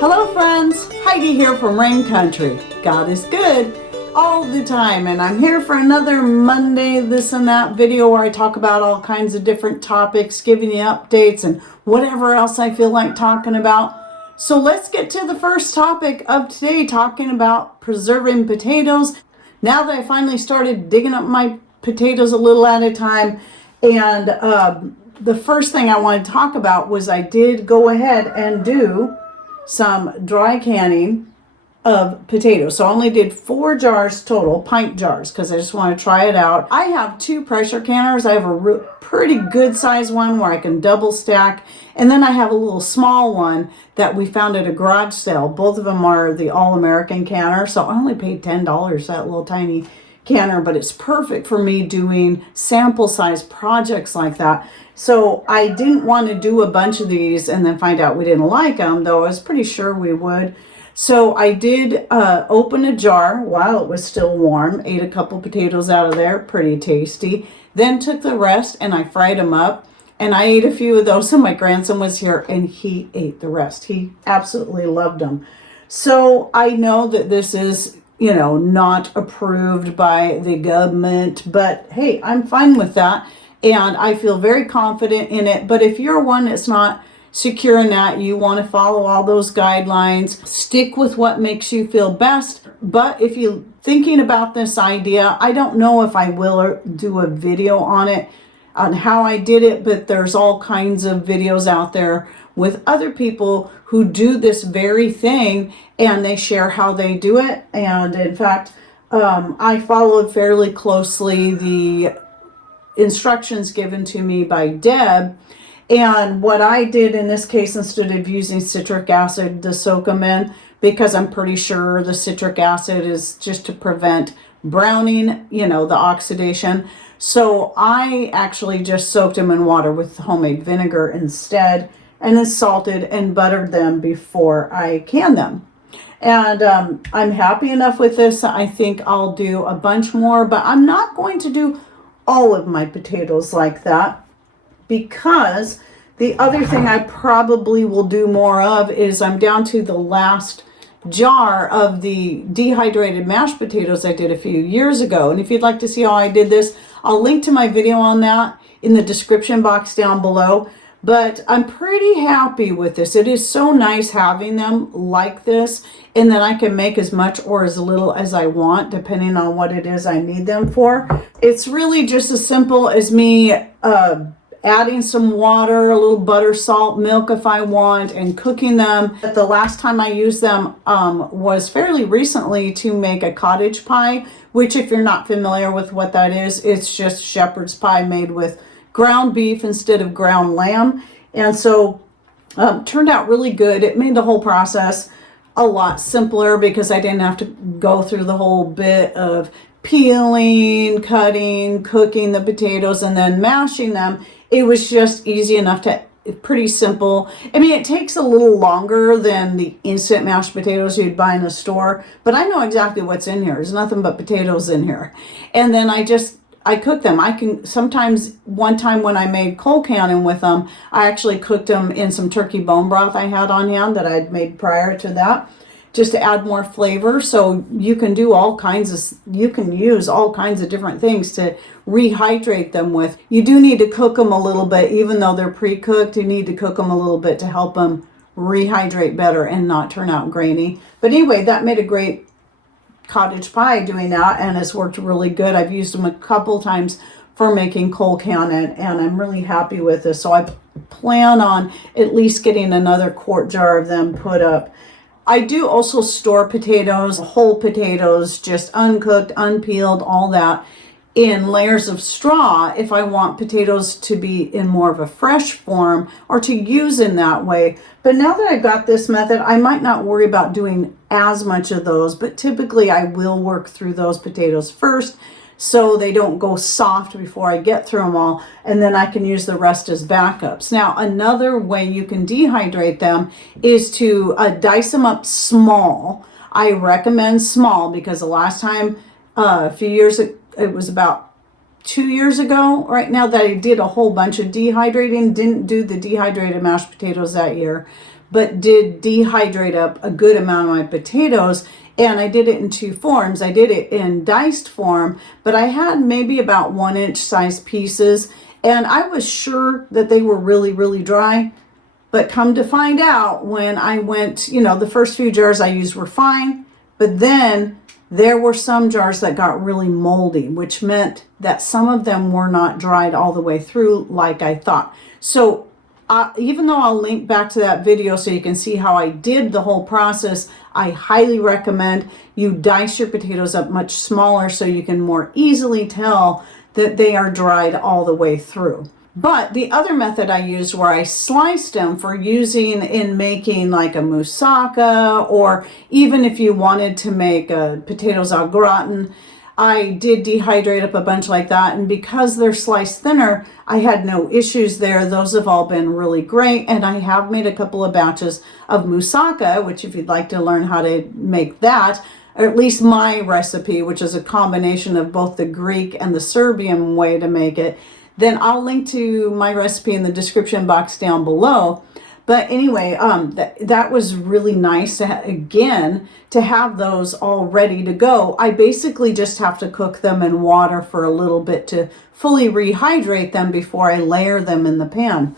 Hello friends, Heidi here from Rain Country. God is good all the time, and I'm here for another Monday this and that video where I talk about all kinds of different topics, giving you updates and whatever else I feel like talking about. So let's get to the first topic of today, talking about preserving potatoes. Now that I finally started digging up my potatoes a little at a time, and the first thing I wanted to talk about was I did go ahead and do some dry canning of potatoes. So I only did 4 jars total, pint jars, because I just want to try it out. I have 2 pressure canners. I have a pretty good size one where I can double stack, and then I have a little small one that we found at a garage sale. Both of them are the All-American canner, so I only paid $10 that little tiny canner, but it's perfect for me doing sample size projects like that. So I didn't want to do a bunch of these and then find out we didn't like them, though I was pretty sure we would. So I did open a jar while it was still warm, ate a couple potatoes out of there, pretty tasty. Then took the rest and I fried them up, and I ate a few of those, and my grandson was here and he ate the rest. He absolutely loved them. So I know that this is, you know, not approved by the government, but hey, I'm fine with that. And I feel very confident in it. But if you're one that's not secure in that, you want to follow all those guidelines, stick with what makes you feel best. But if you're thinking about this idea, I don't know if I will do a video on it, on how I did it, but there's all kinds of videos out there with other people who do this very thing, and they share how they do it. And in fact, I followed fairly closely the instructions given to me by Deb. And what I did in this case, instead of using citric acid to soak them in, because I'm pretty sure the citric acid is just to prevent browning, you know, the oxidation. So I actually just soaked them in water with homemade vinegar instead, and then salted and buttered them before I canned them. And I'm happy enough with this. I think I'll do a bunch more, but I'm not going to do all of my potatoes like that, because the other thing I probably will do more of is I'm down to the last jar of the dehydrated mashed potatoes I did a few years ago. And if you'd like to see how I did this, I'll link to my video on that in the description box down below. But I'm pretty happy with this. It is so nice having them like this, and then I can make as much or as little as I want depending on what it is I need them for. It's really just as simple as me adding some water, a little butter, salt, milk if I want, and cooking them. But the last time I used them was fairly recently to make a cottage pie, which, if you're not familiar with what that is, it's just shepherd's pie made with ground beef instead of ground lamb. And so turned out really good. It made the whole process a lot simpler because I didn't have to go through the whole bit of peeling, cutting, cooking the potatoes, and then mashing them. It was just easy enough to, pretty simple. I mean, it takes a little longer than the instant mashed potatoes you'd buy in the store, but I know exactly what's in here. There's nothing but potatoes in here. And then I cook them. I can sometimes, one time when I made cold canning with them, I actually cooked them in some turkey bone broth I had on hand that I'd made prior to that, just to add more flavor. So you can do you can use all kinds of different things to rehydrate them with. You do need to cook them a little bit, even though they're pre-cooked. You need to cook them a little bit to help them rehydrate better and not turn out grainy. But anyway, that made a great cottage pie doing that, and it's worked really good. I've used them a couple times for making cold canning, and I'm really happy with this. So I plan on at least getting another quart jar of them put up. I do also store potatoes, whole potatoes, just uncooked, unpeeled, all that, in layers of straw if I want potatoes to be in more of a fresh form or to use in that way. But now that I've got this method, I might not worry about doing as much of those, but typically I will work through those potatoes first so they don't go soft before I get through them all, and then I can use the rest as backups. Now, another way you can dehydrate them is to dice them up small. I recommend small because the last time, a few years ago, it was about 2 years ago right now that I did a whole bunch of dehydrating. Didn't do the dehydrated mashed potatoes that year, but did dehydrate up a good amount of my potatoes. And I did it in two forms. I did it in diced form, but I had maybe about 1-inch size pieces, and I was sure that they were really, really dry. But come to find out, when I went, the first few jars I used were fine, but then there were some jars that got really moldy, which meant that some of them were not dried all the way through like I thought. So even though I'll link back to that video so you can see how I did the whole process, I highly recommend you dice your potatoes up much smaller so you can more easily tell that they are dried all the way through. But the other method I used, where I sliced them for using in making like a moussaka, or even if you wanted to make potatoes au gratin, I did dehydrate up a bunch like that. And because they're sliced thinner, I had no issues there. Those have all been really great. And I have made a couple of batches of moussaka, which if you'd like to learn how to make that, or at least my recipe, which is a combination of both the Greek and the Serbian way to make it, then I'll link to my recipe in the description box down below. But anyway, that was really nice to have those all ready to go. I basically just have to cook them in water for a little bit to fully rehydrate them before I layer them in the pan.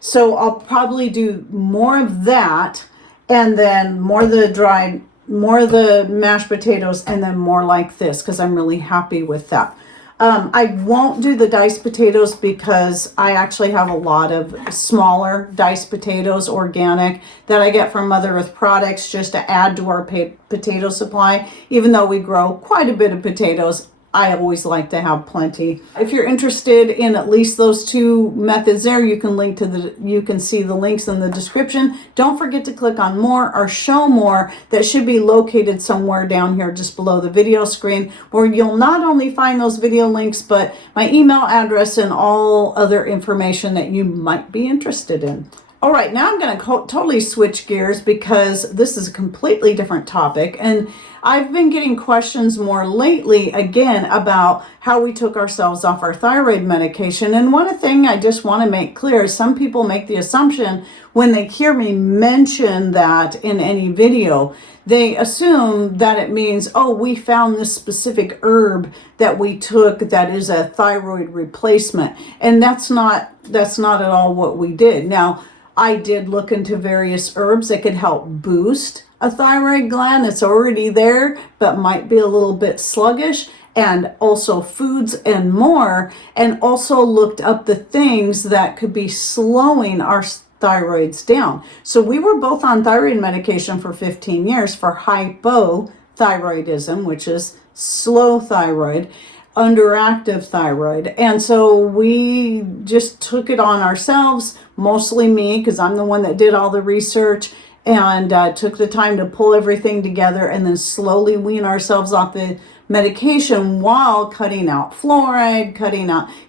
So I'll probably do more of that, and then more of the mashed potatoes, and then more like this, because I'm really happy with that. I won't do the diced potatoes because I actually have a lot of smaller diced potatoes, organic, that I get from Mother Earth Products just to add to our potato supply. Even though we grow quite a bit of potatoes, I always like to have plenty. If you're interested in at least those two methods there, you can see the links in the description. Don't forget to click on more or show more. That should be located somewhere down here just below the video screen, where you'll not only find those video links, but my email address and all other information that you might be interested in. All right, now I'm going to totally switch gears because this is a completely different topic. And I've been getting questions more lately, again, about how we took ourselves off our thyroid medication. And one thing I just want to make clear is some people make the assumption when they hear me mention that in any video, they assume that it means, oh, we found this specific herb that we took that is a thyroid replacement. And that's not at all what we did. Now, I did look into various herbs that could help boost a thyroid gland that's already there, but might be a little bit sluggish, and also foods and more, and also looked up the things that could be slowing our thyroids down. So we were both on thyroid medication for 15 years for hypothyroidism, which is slow thyroid, underactive thyroid. And so we just took it on ourselves, mostly me, because I'm the one that did all the research, and took the time to pull everything together and then slowly wean ourselves off the medication while cutting out fluoride,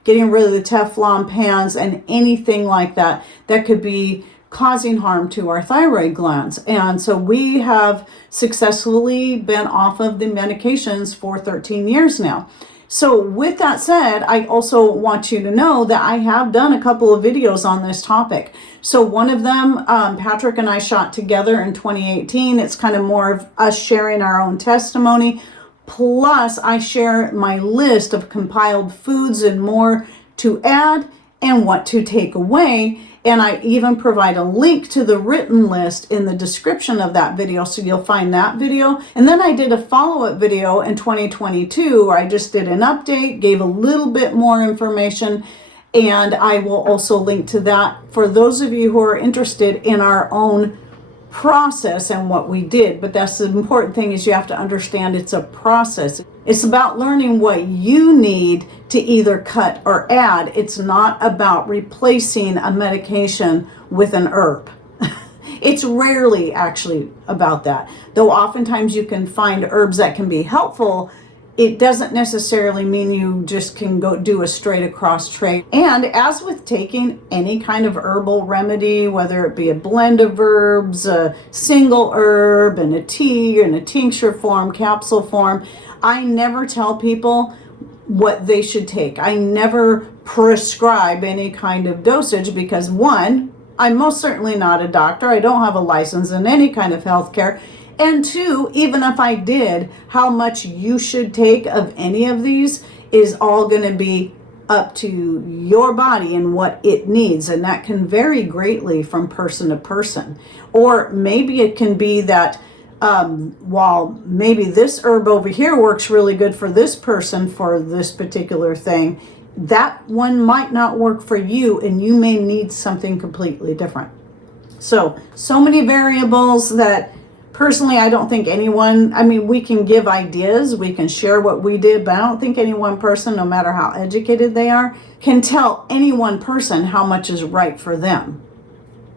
getting rid of the Teflon pans and anything like that that could be causing harm to our thyroid glands. And so we have successfully been off of the medications for 13 years now. So with that said, I also want you to know that I have done a couple of videos on this topic. So one of them, Patrick and I shot together in 2018. It's kind of more of us sharing our own testimony. Plus, I share my list of compiled foods and more to add and what to take away. And I even provide a link to the written list in the description of that video, so you'll find that video. And then I did a follow-up video in 2022 where I just did an update, gave a little bit more information, and I will also link to that for those of you who are interested in our own process and what we did. But that's the important thing, is you have to understand it's a process. It's about learning what you need to either cut or add. It's not about replacing a medication with an herb. It's rarely actually about that. Though oftentimes you can find herbs that can be helpful, it doesn't necessarily mean you just can go do a straight across trade. And as with taking any kind of herbal remedy, whether it be a blend of herbs, a single herb, in a tea, in a tincture form, capsule form, I never tell people what they should take. I never prescribe any kind of dosage because, one, I'm most certainly not a doctor. I don't have a license in any kind of healthcare. And two, even if I did, how much you should take of any of these is all going to be up to your body and what it needs. And that can vary greatly from person to person. Or maybe it can be that while maybe this herb over here works really good for this person for this particular thing, that one might not work for you, and you may need something completely different. So many variables that personally I don't think anyone, I mean, we can give ideas, we can share what we did, but I don't think any one person, no matter how educated they are, can tell any one person how much is right for them.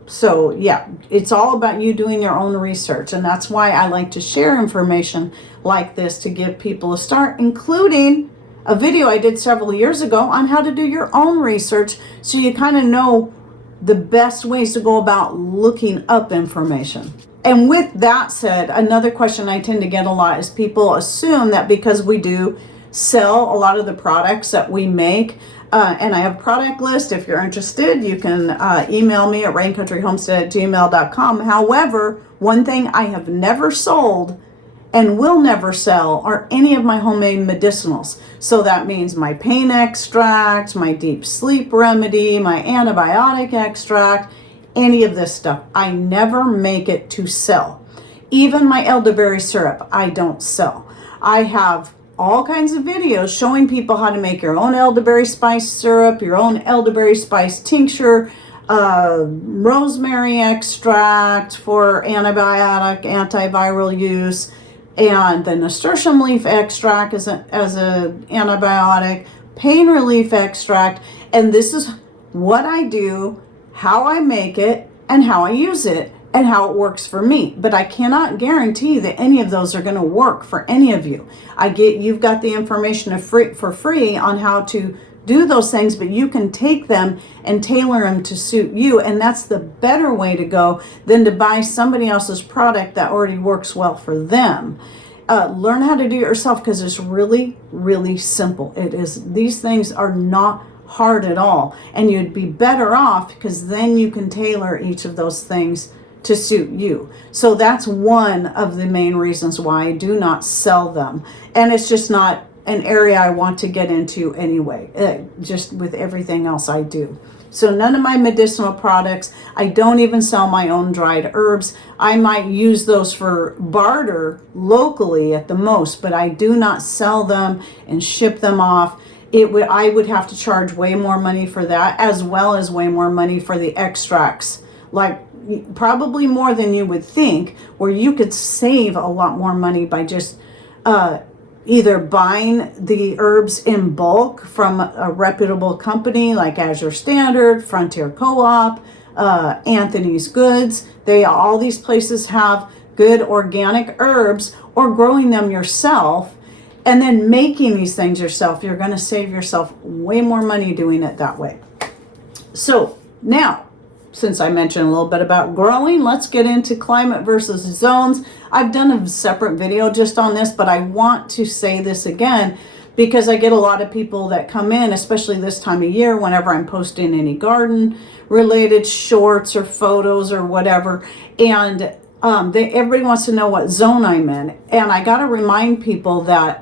So yeah, it's all about you doing your own research, and that's why I like to share information like this to give people a start, including a video I did several years ago on how to do your own research, so you kind of know the best ways to go about looking up information. And with that said, another question I tend to get a lot is people assume that because we do sell a lot of the products that we make, and I have a product list. If you're interested, you can email me at raincountryhomestead@gmail.com. However, one thing I have never sold and will never sell are any of my homemade medicinals. So that means my pain extract, my deep sleep remedy, my antibiotic extract, any of this stuff. I never make it to sell. Even my elderberry syrup, I don't sell. I have all kinds of videos showing people how to make your own elderberry spice syrup, your own elderberry spice tincture, rosemary extract for antibiotic, antiviral use, and the nasturtium leaf extract as an antibiotic, pain relief extract. And this is what I do, how I make it, and how I use it, and how it works for me. But I cannot guarantee that any of those are going to work for any of you. You've got the information for free on how to do those things, but you can take them and tailor them to suit you. And that's the better way to go than to buy somebody else's product that already works well for them. Learn how to do it yourself, because it's really, really simple. It is. These things are not hard at all. And you'd be better off because then you can tailor each of those things to suit you. So that's one of the main reasons why I do not sell them. And it's just not an area I want to get into anyway, just with everything else I do. So none of my medicinal products, I don't even sell my own dried herbs. I might use those for barter locally at the most, but I do not sell them and ship them off. I would have to charge way more money for that, as well as way more money for the extracts, like probably more than you would think, where you could save a lot more money by just either buying the herbs in bulk from a reputable company like Azure Standard, Frontier Co-op, Anthony's Goods. All these places have good organic herbs, or growing them yourself and then making these things yourself. You're going to save yourself way more money doing it that way. So now, since I mentioned a little bit about growing, let's get into climate versus zones. I've done a separate video just on this, but I want to say this again because I get a lot of people that come in, especially this time of year, whenever I'm posting any garden related shorts or photos or whatever, and everybody wants to know what zone I'm in. And I got to remind people that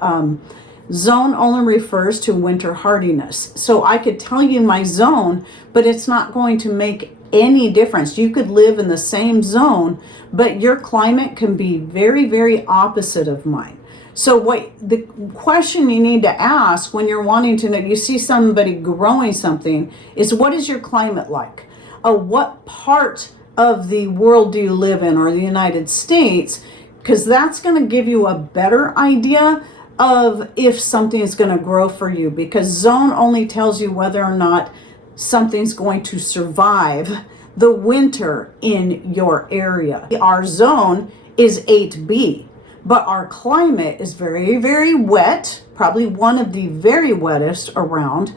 zone only refers to winter hardiness. So I could tell you my zone, but it's not going to make any difference. You could live in the same zone, but your climate can be very, very opposite of mine. So what the question you need to ask when you're wanting to know, you see somebody growing something, is what is your climate like? What part of the world do you live in, or the United States? Because that's going to give you a better idea of if something is going to grow for you, because zone only tells you whether or not something's going to survive the winter in your area. Our zone is 8B, but our climate is very, very wet, probably one of the very wettest around.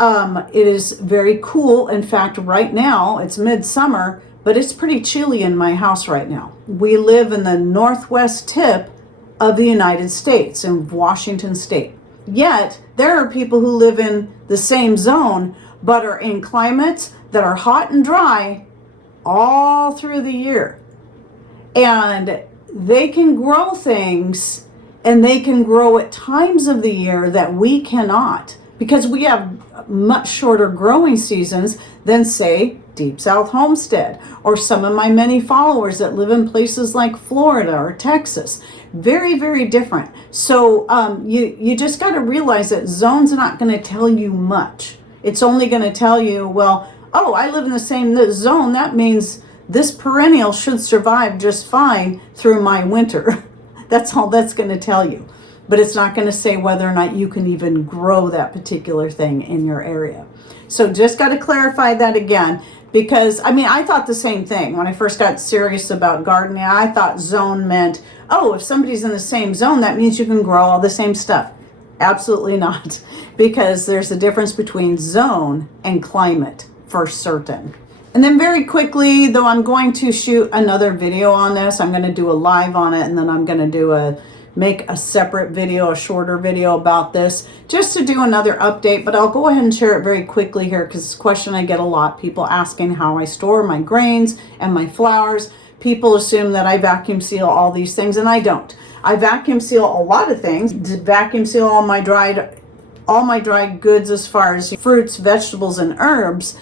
It is very cool. In fact, right now it's midsummer, but it's pretty chilly in my house right now. We live in the northwest tip of the United States, in Washington State. Yet there are people who live in the same zone but are in climates that are hot and dry all through the year. And they can grow things, and they can grow at times of the year that we cannot, because we have much shorter growing seasons than, say, Deep South Homestead, or some of my many followers that live in places like Florida or Texas. Very, very different. So you just got to realize that zone's not going to tell you much. It's only going to tell you, well, oh, I live in the same zone. That means this perennial should survive just fine through my winter. That's all that's going to tell you. But it's not going to say whether or not you can even grow that particular thing in your area. So just got to clarify that again, because I mean, I thought the same thing when I first got serious about gardening. I thought zone meant, oh, if somebody's in the same zone, that means you can grow all the same stuff. Absolutely not, because there's a difference between zone and climate for certain. And then very quickly, though, I'm going to shoot another video on this. I'm going to do a live on it, and then I'm going to make a separate video, a shorter video about this, just to do another update. But I'll go ahead and share it very quickly here, because it's a question I get a lot. People asking how I store my grains and my flowers. People assume that I vacuum seal all these things, and I don't. I vacuum seal a lot of things. Vacuum seal all my dried goods as far as fruits, vegetables, and herbs.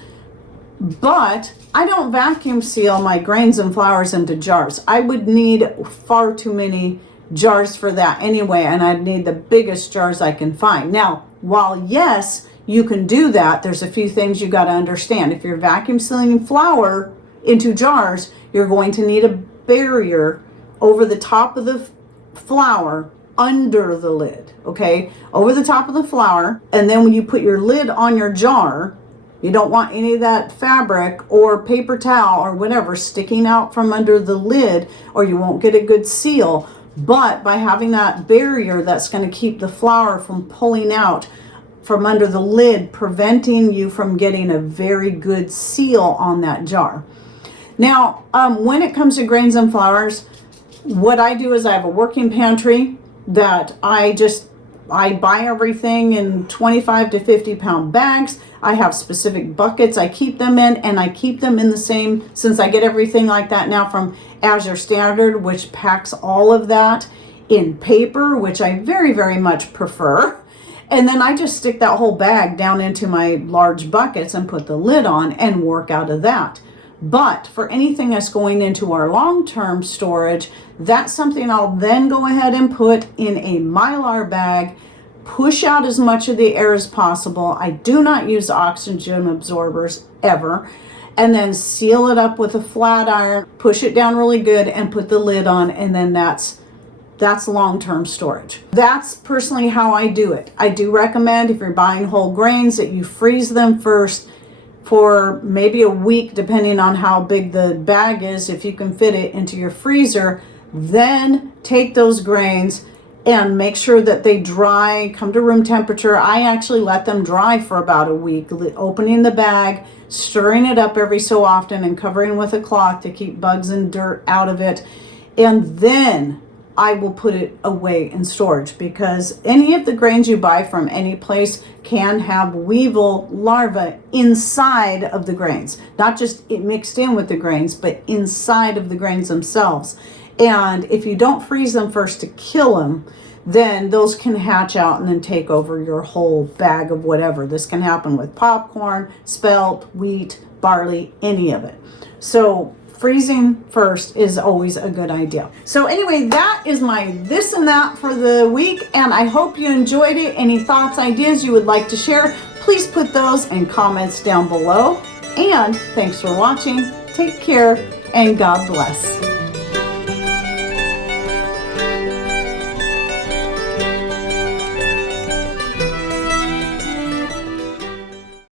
But I don't vacuum seal my grains and flowers into jars. I would need far too many jars for that anyway, and I'd need the biggest jars I can find. Now, while yes, you can do that, there's a few things you got to understand. If you're vacuum sealing flour into jars, you're going to need a barrier over the top of the flour under the lid, okay? Over the top of the flour, and then when you put your lid on your jar, you don't want any of that fabric or paper towel or whatever sticking out from under the lid, or you won't get a good seal. But by having that barrier, that's going to keep the flour from pulling out from under the lid, preventing you from getting a very good seal on that jar. Now, when it comes to grains and flowers, what I do is I have a working pantry that I buy everything in 25 to 50 pound bags. I have specific buckets I keep them in, and I keep them in the same, since I get everything like that now from Azure Standard, which packs all of that in paper, which I very, very much prefer. And then I just stick that whole bag down into my large buckets and put the lid on and work out of that. But for anything that's going into our long-term storage, that's something I'll then go ahead and put in a Mylar bag, push out as much of the air as possible. I do not use oxygen absorbers ever. And then seal it up with a flat iron, push it down really good, and put the lid on, and then that's long-term storage. That's personally how I do it. I do recommend, if you're buying whole grains, that you freeze them first for maybe a week, depending on how big the bag is, if you can fit it into your freezer. Then take those grains and make sure that they dry, come to room temperature. I actually let them dry for about a week, opening the bag, stirring it up every so often, and covering with a cloth to keep bugs and dirt out of it. And then I will put it away in storage, because any of the grains you buy from any place can have weevil larvae inside of the grains, not just mixed in with the grains, but inside of the grains themselves. And if you don't freeze them first to kill them, then those can hatch out and then take over your whole bag of whatever. This can happen with popcorn, spelt, wheat, barley, any of it. So freezing first is always a good idea. So anyway, that is my this and that for the week, and I hope you enjoyed it. Any thoughts, ideas you would like to share, please put those in comments down below. And thanks for watching. Take care, and God bless.